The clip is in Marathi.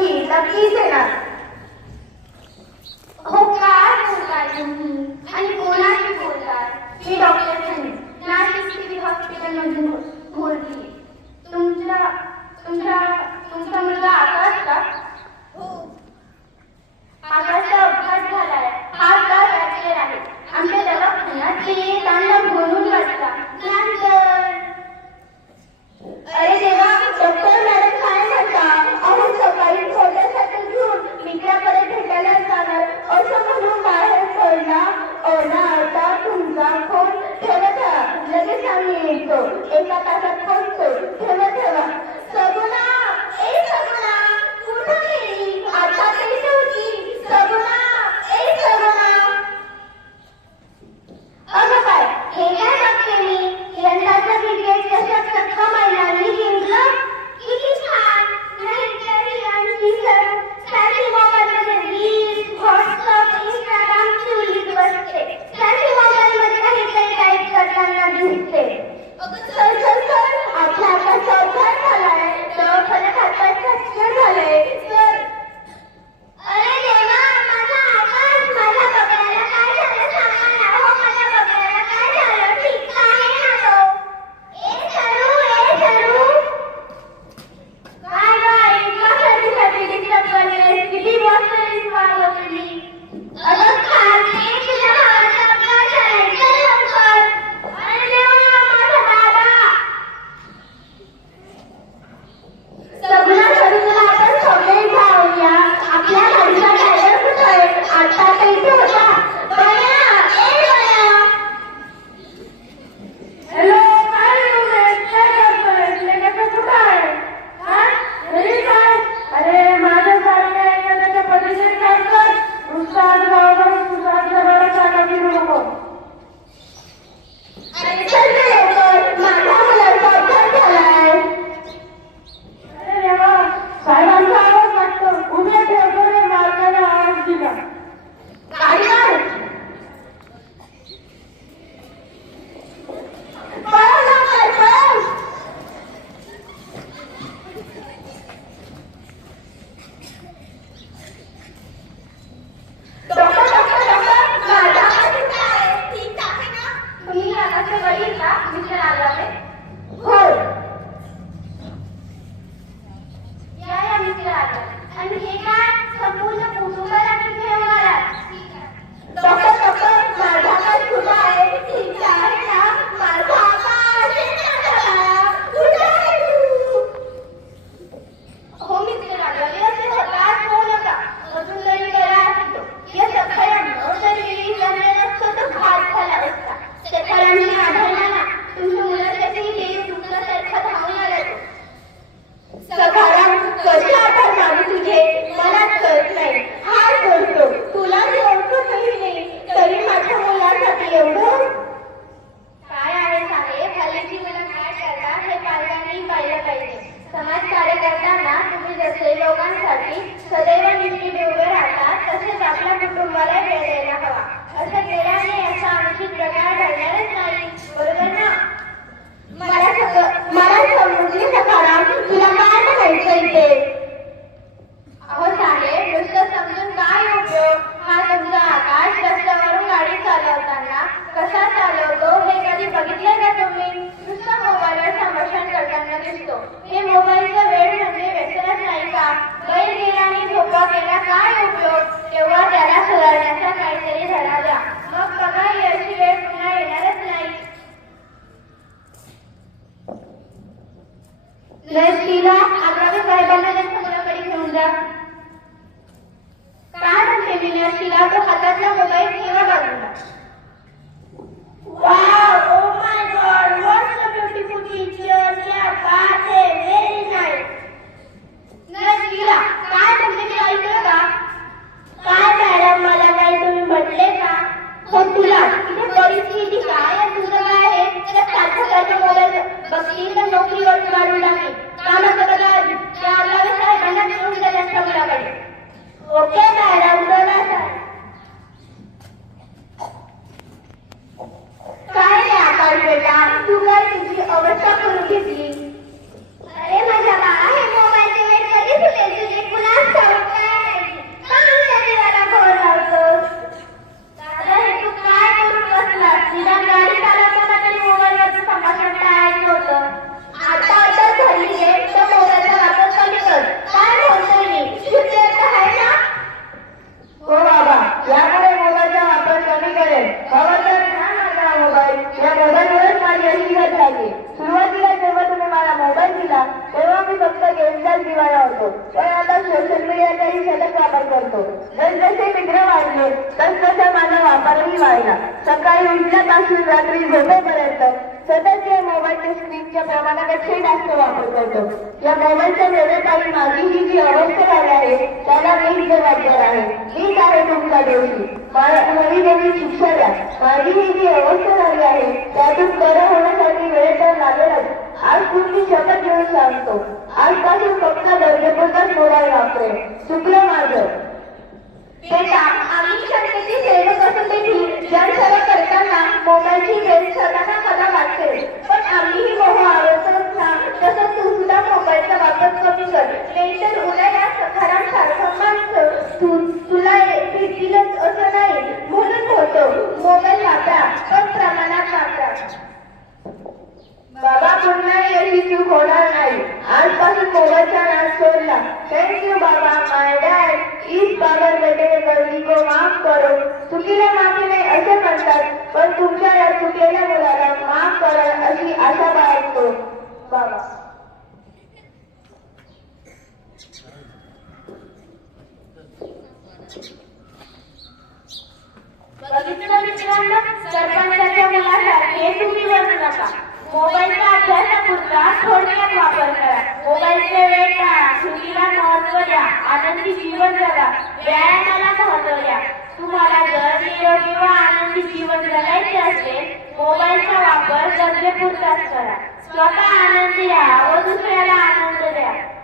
नक्की हो काय बोलताय आणि कोणाशी नाही नाशिक सिव्हिल हॉस्पिटल मधून बोलते तुमच्या तुमचा मुलगा and अहो साहेब नुसतं समजून काय उपयोग हा तुमचा आकाश रस्त्यावरून गाडी चालवताना कसा चालवतो हे कधी बघितलं का तुम्ही? नुसतं मोबाईलवर संभाषण करताना दिसतो. हे मोबाईलचा वेळ तरी वापर करतो. जसजसे मित्र वाढले तसतसा माझा वापरही वाढला. सकाळी उठल्यापासून रात्री झोपेपर्यंत सतत या मोबाईलच्या स्क्रीनच्या प्रमाणापेक्षाही जास्त वापर करतो. या मोबाईलच्या वेळेकाळी माझी ही जी अवस्था झाली आहे त्याला मी जबाबदार आहे. मीच आहे तुमचा दोषी. मला नवी नवीन शिक्षा द्या. माझी ही जी अवस्था झाली आहे त्यातून बरं होण्यासाठी वेळ तर लागेलच. आज तुमची शपथ घेऊन सांगतो. आजपासून फक्त गरजेपुरताच मोबाईल वापरेल चुकलं माझं बेटा आम्ही शांततेची सेवक असून देखील जनसेवा करताना मोबाईलची वेळ स्वतःला कदा वाटते पण आम्हीही मोह आवडतोच ना तसं तू सुद्धा मोबाईलचा वापर कमी कर नाहीतर उद्या या सारखं माणसं तू तुला भेटतीलच असं नाही. म्हणून होतो मोबाईल वापरा पण प्रमाणात वापरा. बाबा पुन्हा याची चूक होणार नाही. आजपासून मोबाईलचा नाश सोडला. बाबा. माय डॅड इस बेटे को माफ करो. चुकीला माफी नाही असे म्हणतात पण तुमच्या या चुकीच्या मुलाला माफ करा अशी आशा बाळगतो. बाबा. बघितलं मित्रांनो सरपंचाच्या मुलासारखे तुम्ही बनू नका. मोबाईलचा अभ्यासापुरता थोडक्यात वापर करा. मोबाईलचे वेळ टाळा. महत्त्व द्या. आनंदी जीवन जगा. व्यायामाला महत्त्व द्या. तुम्हाला जर निरोगी व आनंदी जीवन जगायचे असेल मोबाईलचा वापर गरजेपुरताच करा. स्वतः आनंदी राहा व दुसऱ्याला आनंद द्या.